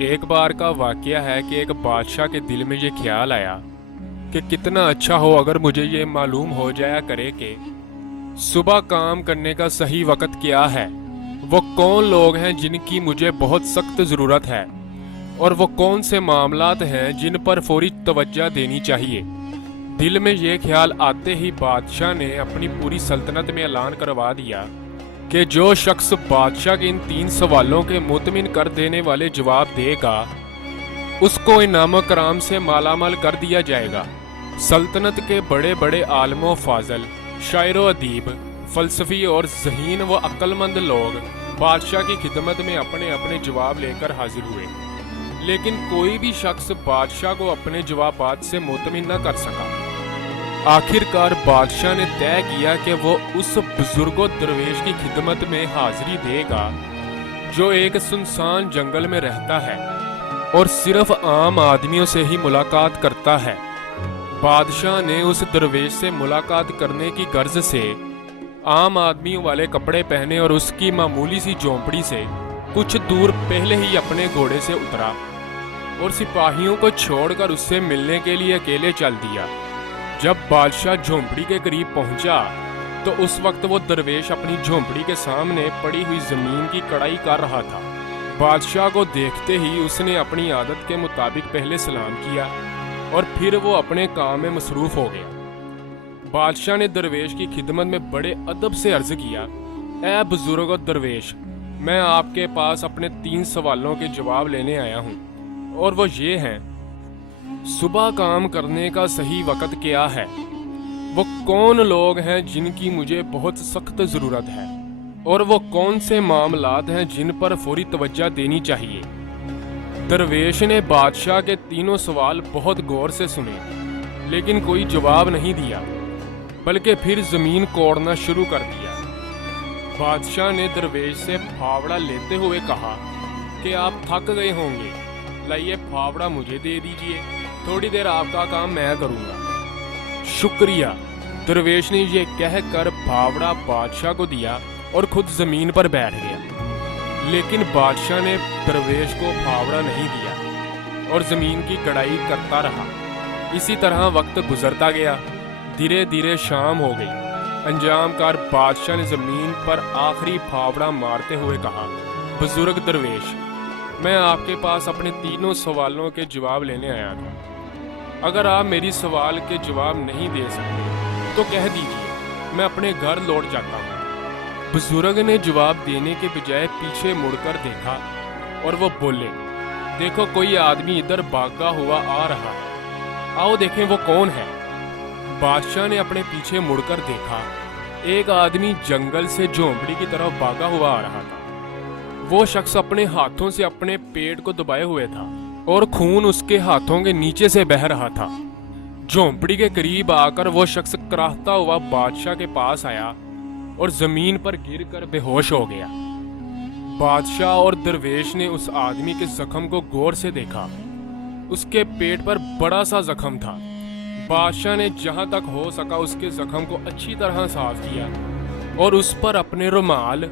ایک بار کا واقعہ ہے کہ ایک بادشاہ کے دل میں یہ خیال آیا کہ کتنا اچھا ہو اگر مجھے یہ معلوم ہو جایا کرے کہ صبح کام کرنے کا صحیح وقت کیا ہے، وہ کون لوگ ہیں جن کی مجھے بہت سخت ضرورت ہے، اور وہ کون سے معاملات ہیں جن پر فوری توجہ دینی چاہیے۔ دل میں یہ خیال آتے ہی بادشاہ نے اپنی پوری سلطنت میں اعلان کروا دیا کہ جو شخص بادشاہ کے ان 3 سوالوں کے مطمئن کر دینے والے جواب دے گا اس کو انعام و کرام سے مالا مال کر دیا جائے گا۔ سلطنت کے بڑے بڑے عالم و فاضل، شاعر و ادیب، فلسفی اور ذہین و عقل مند لوگ بادشاہ کی خدمت میں اپنے اپنے جواب لے کر حاضر ہوئے، لیکن کوئی بھی شخص بادشاہ کو اپنے جوابات سے مطمئن نہ کر سکا۔ آخر کار بادشاہ نے طے کیا کہ وہ اس بزرگ و درویش کی خدمت میں حاضری دے گا جو ایک سنسان جنگل میں رہتا ہے اور صرف عام آدمیوں سے ہی ملاقات کرتا ہے۔ بادشاہ نے اس درویش سے ملاقات کرنے کی غرض سے عام آدمیوں والے کپڑے پہنے اور اس کی معمولی سی جھونپڑی سے کچھ دور پہلے ہی اپنے گھوڑے سے اترا اور سپاہیوں کو چھوڑ کر اس سے ملنے کے لیے اکیلے چل دیا۔ جب بادشاہ جھونپڑی کے قریب پہنچا تو اس وقت وہ درویش اپنی جھونپڑی کے سامنے پڑی ہوئی زمین کی کڑائی کر رہا تھا۔ بادشاہ کو دیکھتے ہی اس نے اپنی عادت کے مطابق پہلے سلام کیا اور پھر وہ اپنے کام میں مصروف ہو گیا۔ بادشاہ نے درویش کی خدمت میں بڑے ادب سے عرض کیا، اے بزرگ و درویش، میں آپ کے پاس اپنے 3 سوالوں کے جواب لینے آیا ہوں، اور وہ یہ ہیں: صبح کام کرنے کا صحیح وقت کیا ہے؟ وہ کون لوگ ہیں جن کی مجھے بہت سخت ضرورت ہے؟ اور وہ کون سے معاملات ہیں جن پر فوری توجہ دینی چاہیے؟ درویش نے بادشاہ کے تینوں سوال بہت غور سے سنے، لیکن کوئی جواب نہیں دیا، بلکہ پھر زمین کوڑنا شروع کر دیا۔ بادشاہ نے درویش سے پھاوڑا لیتے ہوئے کہا کہ آپ تھک گئے ہوں گے، لائیے پھاوڑا مجھے دے دیجئے، تھوڑی دیر آپ کا کام میں کروں گا۔ شکریہ۔ درویش نے یہ کہہ کر پھاوڑا بادشاہ کو دیا اور خود زمین پر بیٹھ گیا، لیکن بادشاہ نے درویش کو پھاوڑا نہیں دیا اور زمین کی کڑائی کرتا رہا۔ اسی طرح وقت گزرتا گیا، دھیرے دھیرے شام ہو گئی۔ انجام کار بادشاہ نے زمین پر آخری پھاوڑا مارتے ہوئے کہا، بزرگ درویش، میں آپ کے پاس اپنے 3 سوالوں کے جواب لینے آیا تھا۔ اگر آپ میری سوال کے جواب نہیں دے سکتے تو کہہ دیجئے، میں اپنے گھر لوٹ جاتا ہوں۔ بزرگ نے جواب دینے کے بجائے پیچھے مڑ کر دیکھا اور وہ بولے، دیکھو کوئی آدمی ادھر بھاگا ہوا آ رہا ہے، آؤ دیکھیں وہ کون ہے۔ بادشاہ نے اپنے پیچھے مڑ کر دیکھا، ایک آدمی جنگل سے جھونپڑی کی طرف بھاگا ہوا آ رہا تھا۔ وہ شخص اپنے ہاتھوں سے اپنے پیٹ کو دبائے ہوئے تھا اور خون اس کے ہاتھوں کے نیچے سے بہہ رہا تھا۔ جھونپڑی کے قریب آ کر وہ شخص کراہتا ہوا بادشاہ کے پاس آیا اور زمین پر گر کر بے ہوش ہو گیا۔ بادشاہ اور درویش نے اس آدمی کے زخم کو غور سے دیکھا۔ اس کے پیٹ پر بڑا سا زخم تھا۔ بادشاہ نے جہاں تک ہو سکا اس کے زخم کو اچھی طرح صاف کیا اور اس پر اپنے رومال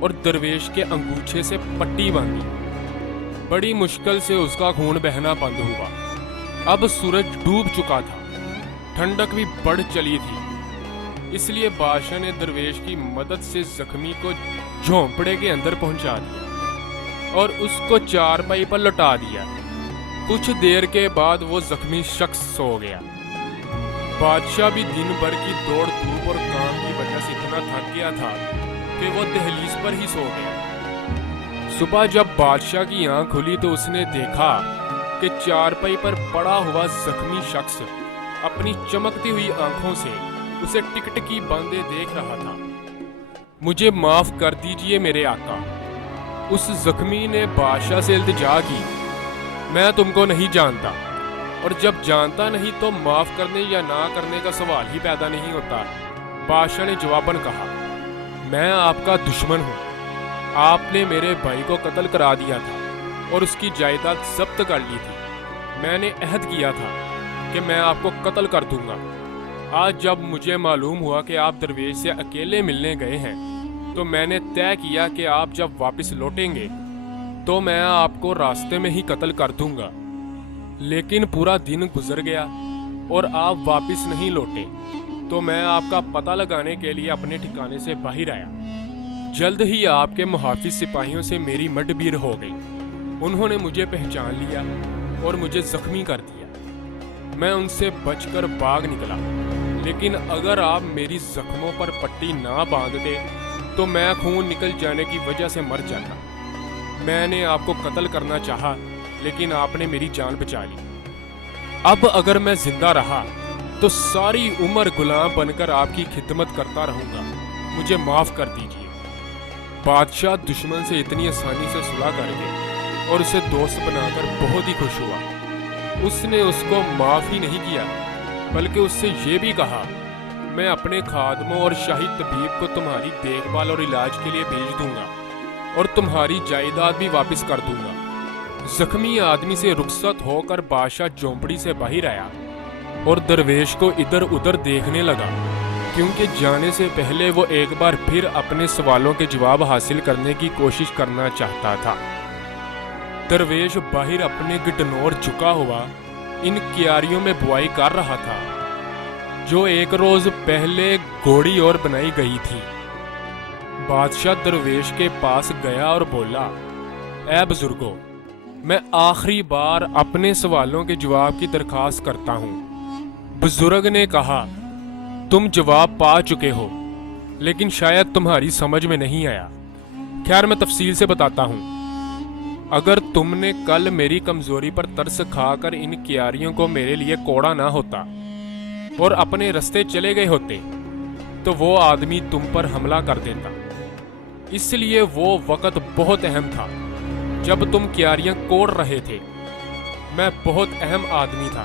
اور درویش کے انگوچھے سے پٹی باندھی۔ بڑی مشکل سے اس کا خون بہنا بند ہوا۔ اب سورج ڈوب چکا تھا، ٹھنڈک بھی بڑھ چلی تھی، اس لیے بادشاہ نے درویش کی مدد سے زخمی کو جھونپڑے کے اندر پہنچا دیا اور اس کو چارپائی پر لٹا دیا۔ کچھ دیر کے بعد وہ زخمی شخص سو گیا۔ بادشاہ بھی دن بھر کی دوڑ دھوپ اور کام کی وجہ سے اتنا تھک گیا تھا کہ وہ دہلیز پر ہی سو گیا۔ صبح جب بادشاہ کی آنکھ کھلی تو اس نے دیکھا کہ چارپائی پر پڑا ہوا زخمی شخص اپنی چمکتی ہوئی آنکھوں سے اسے ٹکٹکی باندھے دیکھ رہا تھا۔ مجھے معاف کر دیجئے میرے آقا، اس زخمی نے بادشاہ سے التجا کی، میں تم کو نہیں جانتا، اور جب جانتا نہیں تو معاف کرنے یا نہ کرنے کا سوال ہی پیدا نہیں ہوتا۔ بادشاہ نے جواباً کہا، میں آپ کا دشمن ہوں، آپ نے میرے بھائی کو قتل کرا دیا تھا اور اس کی جائیداد ضبط کر لی تھی۔ میں نے عہد کیا تھا کہ میں آپ کو قتل کر دوں گا۔ آج جب مجھے معلوم ہوا کہ آپ درویش سے اکیلے ملنے گئے ہیں تو میں نے طے کیا کہ آپ جب واپس لوٹیں گے تو میں آپ کو راستے میں ہی قتل کر دوں گا۔ لیکن پورا دن گزر گیا اور آپ واپس نہیں لوٹے، تو میں آپ کا پتہ لگانے کے لیے اپنے ٹھکانے سے باہر آیا۔ جلد ہی آپ کے محافظ سپاہیوں سے میری مڈبیر ہو گئی۔ انہوں نے مجھے پہچان لیا اور مجھے زخمی کر دیا۔ میں ان سے بچ کر بھاگ نکلا، لیکن اگر آپ میری زخموں پر پٹی نہ باندھتے تو میں خون نکل جانے کی وجہ سے مر جاتا۔ میں نے آپ کو قتل کرنا چاہا، لیکن آپ نے میری جان بچا لی۔ اب اگر میں زندہ رہا تو ساری عمر غلام بن کر آپ کی خدمت کرتا رہوں گا۔ مجھے معاف کر دیجیے۔ بادشاہ دشمن سے اتنی آسانی سے صلح کر کے اور اسے دوست بنا کر بہت ہی خوش ہوا۔ اس نے اس کو معاف ہی نہیں کیا، بلکہ اس سے یہ بھی کہا، میں اپنے خادموں اور شاہی طبیب کو تمہاری دیکھ بھال اور علاج کے لیے بھیج دوں گا اور تمہاری جائیداد بھی واپس کر دوں گا۔ زخمی آدمی سے رخصت ہو کر بادشاہ جھونپڑی سے باہر آیا اور درویش کو ادھر ادھر دیکھنے لگا، کیونکہ جانے سے پہلے وہ ایک بار پھر اپنے سوالوں کے جواب حاصل کرنے کی کوشش کرنا چاہتا تھا۔ درویش باہر اپنے گٹنور جھکا ہوا ان کیاریوں میں بوائی کر رہا تھا، جو ایک روز پہلے گھوڑی اور بنائی گئی تھی۔ بادشاہ درویش کے پاس گیا اور بولا، اے بزرگو، میں آخری بار اپنے سوالوں کے جواب کی درخواست کرتا ہوں۔ بزرگ نے کہا، تم جواب پا چکے ہو، لیکن شاید تمہاری سمجھ میں نہیں آیا۔ خیر، میں تفصیل سے بتاتا ہوں۔ اگر تم نے کل میری کمزوری پر ترس کھا کر ان کیاریوں کو میرے لیے کوڑا نہ ہوتا اور اپنے رستے چلے گئے ہوتے تو وہ آدمی تم پر حملہ کر دیتا۔ اس لیے وہ وقت بہت اہم تھا جب تم کیاریاں کوڑ رہے تھے۔ میں بہت اہم آدمی تھا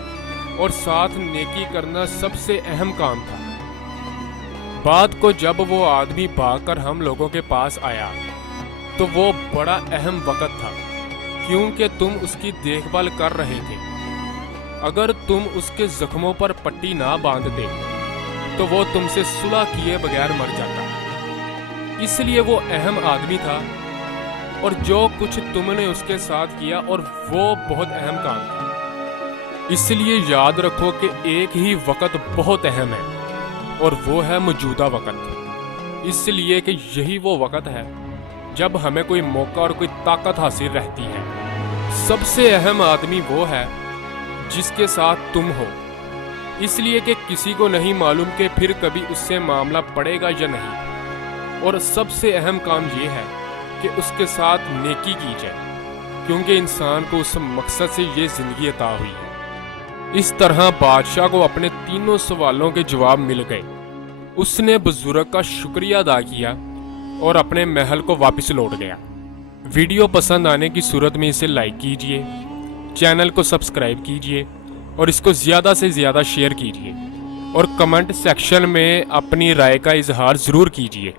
اور ساتھ نیکی کرنا سب سے اہم کام تھا۔ بات کو جب وہ آدمی بھاگ کر ہم لوگوں کے پاس آیا تو وہ بڑا اہم وقت تھا، کیونکہ تم اس کی دیکھ بھال کر رہے تھے۔ اگر تم اس کے زخموں پر پٹی نہ باندھتے تو وہ تم سے صلح کیے بغیر مر جاتا۔ اس لیے وہ اہم آدمی تھا، اور جو کچھ تم نے اس کے ساتھ کیا اور وہ بہت اہم کام تھا۔ اس لیے یاد رکھو کہ ایک ہی وقت بہت اہم ہے، اور وہ ہے موجودہ وقت۔ اس لیے کہ یہی وہ وقت ہے جب ہمیں کوئی موقع اور کوئی طاقت حاصل رہتی ہے۔ سب سے اہم آدمی وہ ہے جس کے ساتھ تم ہو، اس لیے کہ کسی کو نہیں معلوم کہ پھر کبھی اس سے معاملہ پڑے گا یا نہیں۔ اور سب سے اہم کام یہ ہے کہ اس کے ساتھ نیکی کی جائے، کیونکہ انسان کو اس مقصد سے یہ زندگی عطا ہوئی ہے۔ اس طرح بادشاہ کو اپنے تینوں سوالوں کے جواب مل گئے۔ اس نے بزرگ کا شکریہ ادا کیا اور اپنے محل کو واپس لوٹ گیا۔ ویڈیو پسند آنے کی صورت میں اسے لائک کیجئے، چینل کو سبسکرائب کیجئے اور اس کو زیادہ سے زیادہ شیئر کیجئے، اور کمنٹ سیکشن میں اپنی رائے کا اظہار ضرور کیجئے۔